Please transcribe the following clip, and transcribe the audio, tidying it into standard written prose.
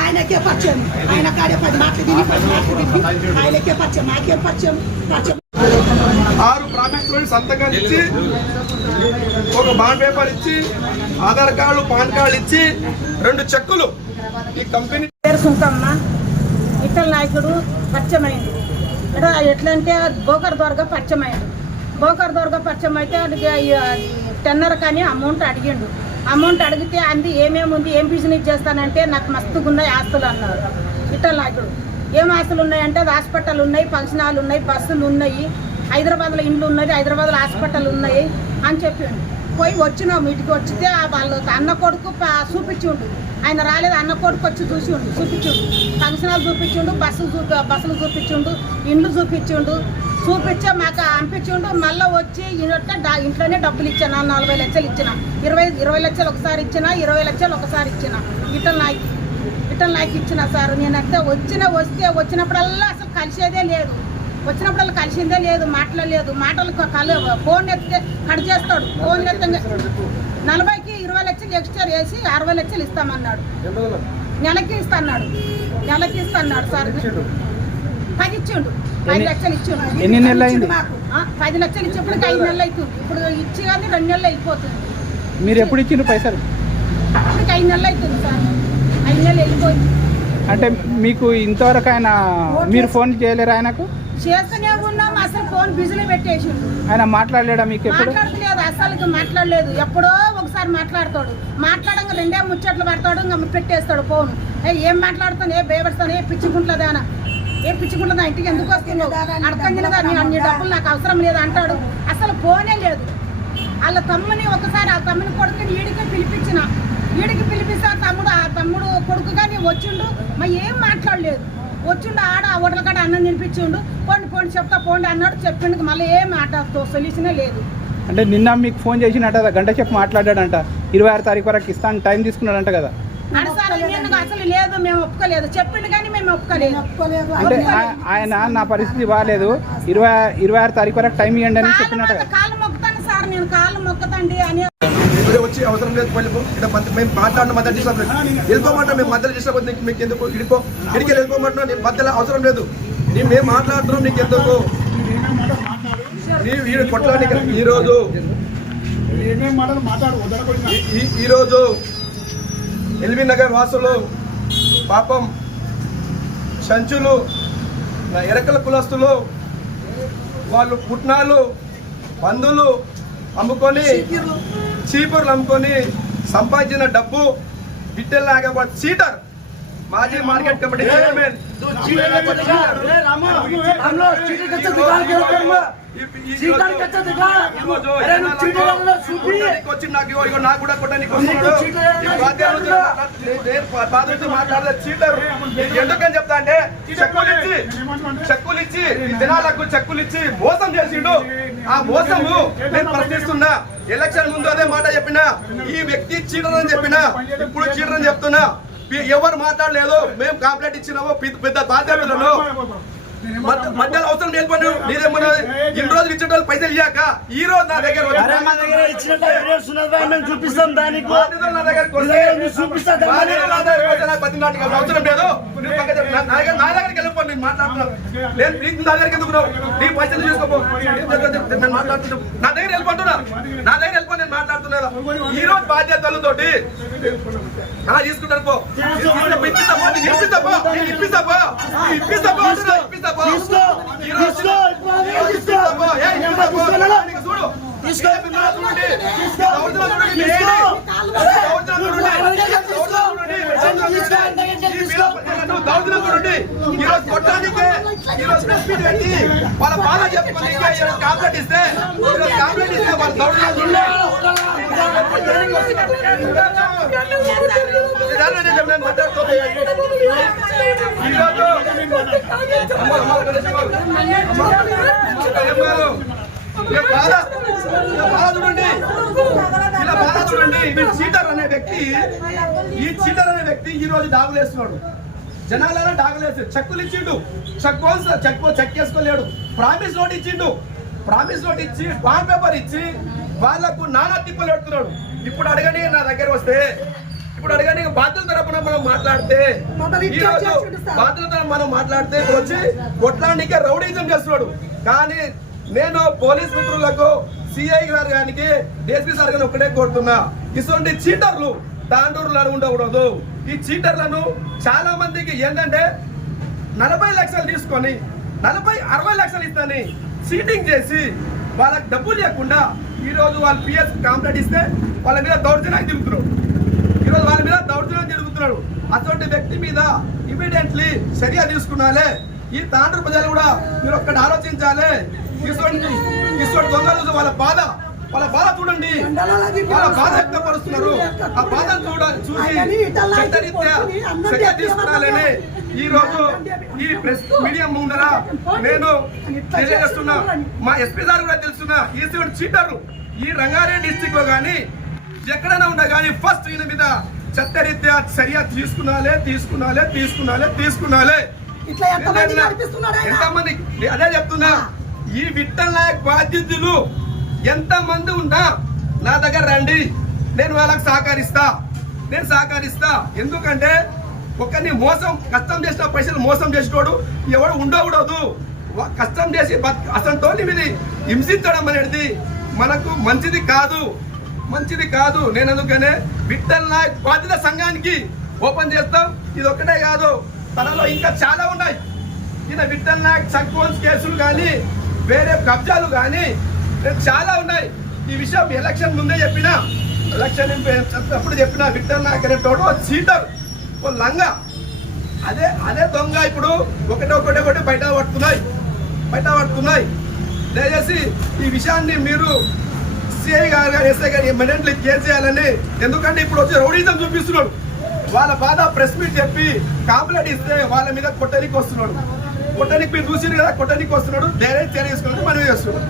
ఆయనకే పరిచయం, ఆయన కాడే 10 మాటలు తిని 10 మాటలు తిని ఆయనకే పరిచయం, మాకే పరిచయం. 6 ప్రామిస్లో సంతకాలు ఇచ్చి, ఒక బాండ్ పేపర్ ఇచ్చి, ఆధార్ కార్డు, పాన్ కార్డు ఇచ్చి 2 చెక్కులు ఈ కంపెనీ పేరు సుంకమ్మ. ఇట్టల నాయకుడు పరిచయమైంది. ఎట్లా అంటే బోకర్ దొరగా పరిచయమైంది. బోకర్ దొరగా పరిచయం అయితే టెన్నర్ కానీ అమౌంట్ అడిగిండు. అమౌంట్ అడిగితే అంది ఏమేమి ఉంది, ఏం బిజినెస్ చేస్తానంటే నాకు మస్తుగా ఉన్నాయి ఆస్తులు అన్నారు ఇట్టల నాయకుడు. ఏం ఆస్తులు ఉన్నాయంటే హాస్పిటల్ ఉన్నాయి, ఫంక్షన్ హాల్ ఉన్నాయి, బస్సులు ఉన్నాయి, హైదరాబాద్లో ఇండ్లు ఉన్నది, హైదరాబాద్లో హాస్పిటల్ ఉన్నాయి అని చెప్పిండు. పోయి వచ్చినాం, ఇంటికి వచ్చితే వాళ్ళు అన్న కొడుకు చూపించిండు. ఆయన రాలేదు, అన్న కొడుకు వచ్చి చూపించిండు. ఫంక్షన్ హాల్ చూపించిండు, బస్సులు చూపించిండు, ఇండ్లు చూపించిండు. చూపించే మాకు పంపించిండు. మళ్ళీ వచ్చి ఇంట్లోనే డబ్బులు ఇచ్చాను. 40 లక్షలు ఇచ్చిన, 20 లక్షలు ఒకసారి ఇచ్చిన, 20 లక్షలు ఒకసారి ఇచ్చిన. ఇట్టల నాయకు ఇచ్చిన సార్. నేనంటే వచ్చినప్పుడల్లా అసలు కలిసేదే లేదు. వచ్చినప్పుడల్లా కలిసిందే లేదు, మాట్లాడలేదు. మాటలు ఫోన్ ఎత్తితే కట్ చేస్తాడు. ఫోన్ ఎత్తే 40కి 20 లక్షలు ఎక్స్ట్రా వేసి 60 లక్షలు ఇస్తామన్నాడు. నెలకి ఇస్తాన్నాడు సార్. 10 ఇచ్చిండు, 10 లక్షలు ఇచ్చిండు. ఎన్ని నెలలు అయింది? 10 లక్షలు ఇచ్చేప్పటికి 5 నెలలు అవుతుంది. ఇప్పుడు ఇచ్చి కానీ 2 నెలలు అయిపోతుంది. మీరు ఎప్పుడు ఇచ్చిండ్రు పైసలు? ఇప్పటికి 5 నెలలు అవుతుంది సార్. 5 నెలలు వెళ్ళిపోయింది. అంటే మీకు ఇంతవరకు ఆయన మీరు ఫోన్ చేయలేరు? ఆయనకు చేస్తూనే ఉన్నాం. అసలు ఫోన్ బిజీలో పెట్టేసిండు. ఆయన మాట్లాడలేడా మీకు? ఎప్పుడు మాట్లాడలేదు, అసలు మాట్లాడలేదు. ఎప్పుడో ఒకసారి మాట్లాడతాడు. మాట్లాడంగా 2 ముచ్చట్లు పడతాడు, ఇంకా పెట్టేస్తాడు ఫోన్. ఏం మాట్లాడుతాను, ఏ బేబడతాను, ఏ పిచ్చుకుంటుందానా, ఏ పిచ్చుకుంటుందా, ఇంటికి ఎందుకు వస్తున్నావు, అర్థం లేదా, నీ డబ్బులు నాకు అవసరం లేదు అంటాడు. అసలు ఫోనే లేదు. వాళ్ళ తమ్ముని ఒకసారి ఆ తమ్ముని కొడుకుని ఈడికి పిలిపిస్తే ఆ తమ్ముడు కొడుకు కానీ వచ్చిండు. మరి ఏం మాట్లాడలేదు. వచ్చిండు, ఆడ హోటల్ కాడ అన్నం తినిపించిండు. పోండి చెప్తా పోండి అన్నాడు. చెప్పిండు. మళ్ళీ ఏం మాట్లాడుతూ సొల్యూషనే లేదు. అంటే నిన్న మీకు ఫోన్ చేసినట్ట, గంట చెప్పి మాట్లాడాడంట. 26 తారీఖు వరకు ఇస్తాను టైం తీసుకున్నాడంట కదా. అసలు లేదు, మేము ఒప్పుకోలేదు. చెప్పిండు కానీ మేము ఒప్పుకోలేదు. అంటే ఆయన నా పరిస్థితి బాగాలేదు, 26 తారీఖు వరకు టైం ఇవ్వండి అని చెప్పినట్టు కదా. కాళ్ళు మొక్కుతాను సార్, నేను కాళ్ళు మొక్కుతాండి అని వచ్చి అవసరం లేదు. మేము మాట్లాడిన మధ్య వెళ్ళిపోమంటాం. మేము మధ్యలో చేసినప్పుడు మీకు ఎందుకు ఇడికి వెళ్ళిపోమంటున్నాం. నేను మధ్యలో అవసరం లేదు. మేము మాట్లాడుతున్నాం, నీకు ఎందుకు కొట్లానికి. ఈరోజు ఎల్బీ నగర్ వాసులు పాపం సంచులు, ఎరకల కులస్తులు వాళ్ళు పుట్నాలు, పందులు అమ్ముకొని, చీపుర్లు అమ్ముకొని సంపాదించిన డబ్బు బిడ్డలాగా చీటర్. మాజీ మార్కెట్ కమిటీ చైర్మన్ నాకు కూడా కొట్టడానికి చీటర్. ఎందుకని చెప్తా అంటే చెక్కులు ఇచ్చి జనాలకు చెక్కులు ఇచ్చి మోసం చేసిండు. ఆ మోసము నేను ప్రశ్నిస్తున్నా. ఎలక్షన్ ముందు అదే మాట చెప్పినా, ఈ వ్యక్తి చీటర్ అని చెప్పినా, ఇప్పుడు చీటర్ అని చెప్తున్నా. ఎవరు మాట్లాడలేదు. మేము కంప్లైంట్ ఇచ్చినాము పెద్ద బాధ్యతలను. మధ్యలో అవసరం నేర్పండి. నేనేమన్నా ఇన్ని రోజులు ఇచ్చిన వాళ్ళు పైసలు ఇయ్యాక ఈ రోజు నా దగ్గర చూపిస్తాం. నా అవసరం లేదు. నా దగ్గరికి వెళ్ళిపోండి. నేను మాట్లాడుతున్నాను. నేను నా దగ్గరికి ఎందుకు నీ పైసలు చూసుకోపో. నేను మాట్లాడుతున్నాను. నా దగ్గర వెళ్ళిపోతున్నా. నా దగ్గర వెళ్ళిపోయి నేను మాట్లాడుతున్నా. ఈ రోజు బాధ్యతలతోటి తీసుకుంటాను. పో కొట్టడానికి వాళ్ళ బాధ చెప్పుకొని కాంప్లైంట్ ఇస్తే చూడండి. చీటర్ అనే వ్యక్తి ఈ రోజు డాగులేస్తున్నాడు. జనాలలో డాగులేసి చెక్కులు ఇచ్చిండు. చెక్ చేసుకోలేడు. ప్రామిస్ నోట్ ఇచ్చి బాండ్ పేపర్ ఇచ్చి వాళ్లకు నానా తిప్పలు పెడుతున్నాడు. ఇప్పుడు అడగని నా దగ్గర వస్తే ఇప్పుడు అడగని బాధ్యత తరపున మనం మాట్లాడితే మొదలు ఈ ఇట్లా రోజు చేసిండు సార్. బాధ్యత తరపున మనం మాట్లాడితే ఇప్పుడు వచ్చి కొట్లానికి రౌడీజం చేస్తున్నాడు. కానీ నేను పోలీస్ మిత్రులకు సిఐ గారికి డిఎస్పీ సార్ గారిని ఒకటే కోరుతున్నా, ఇటువంటి చీటర్లు తాండూరులో ఉండకూడదు. ఈ చీటర్లను చాలా మందికి ఏంటంటే 40 లక్షలు తీసుకొని 40-60 లక్షలు ఇస్తాని చీటింగ్ చేసి వాళ్ళకి డబ్బులు లేకుండా ఈ రోజు వాళ్ళు పిఎస్ కంప్లైంట్ ఇస్తే వాళ్ళ మీద దౌర్జన్యం తిరుగుతున్నారు. ఈరోజు వాళ్ళ మీద దౌర్జన్యం తిరుగుతున్నాడు. అటువంటి వ్యక్తి మీద ఇమీడియట్లీ చర్య తీసుకున్నాలే. ఈ తాండ్రు ప్రజలు కూడా మీరు ఒక్కటి ఆలోచించాలి. ఇటువంటి దొంగలు వాళ్ళ బాధ చూడండి, వాళ్ళ బాధ వ్యక్తపరుస్తున్నారు. ఆ బాధను చూసి చర్య తీసుకున్నాలని ఈ రోజు ఈ ప్రెస్ మీడియా ముందర నేను తెలియజేస్తున్నా. మా ఎస్పీ గారు కూడా తెలుస్తున్నా, ఈ చీటర్లు ఈ రంగారెడ్డి డిస్ట్రిక్ట్ లో కానీ ఎక్కడైనా ఉన్నా కానీ ఫస్ట్ ఈయన మీద చట్టరీత్యా చర్య తీసుకున్నాలే. ఇట్లా ఎంతమంది నడిపిస్తున్నాడు ఆయన? ఎంతమంది అదే చెప్తున్నా. ఈ విఠల్ నాయక్ బాధ్యతలు ఎంతమంది ఉన్నా నా దగ్గర రండి, నేను వాళ్ళకి సహకరిస్తా. ఎందుకంటే ఒకరిని కష్టం చేసిన పైసలు మోసం చేసేటోడు ఎవడు ఉండకూడదు. కష్టం చేసి అసంటోని మీద హింసించడం అనేది మనకు మంచిది కాదు. నేను అందుకనే విఠల్ నాయక్ బాధిత సంఘానికి ఓపెన్ చేస్తాం. ఇది ఒకటే కాదు, తనలో ఇంకా చాలా ఉన్నాయి. ఈయన విఠల్ నాయక్ సర్పంచ్ కేసులు కానీ వేరే కబ్జాలు కానీ చాలా ఉన్నాయి. ఈ విషయం ఎలక్షన్ ముందే చెప్పినా, ఎలక్షన్ అప్పుడు చెప్పిన విఠల్ నాయక్ అనే తోడు చీటర్ లంగా అదే దొంగ ఇప్పుడు ఒకటి బయట పడుతున్నాయి. దయచేసి ఈ విషయాన్ని మీరు సిఐ గారు ఎస్ఐ గారు ఇమ్మీడియట్లీ కేర్ చేయాలని. ఎందుకంటే ఇప్పుడు వచ్చి రౌడీజం చూపిస్తున్నాడు. వాళ్ళ బాధ ప్రెస్ మీట్ చెప్పి కంప్లైంట్ ఇస్తే వాళ్ళ మీద కొట్టడానికి వస్తున్నాడు. మీరు చూసి కదా కొట్టడానికి వస్తున్నాడు. డైరెక్ట్ చర్య తీసుకోవాలని మనం చేస్తున్నాడు.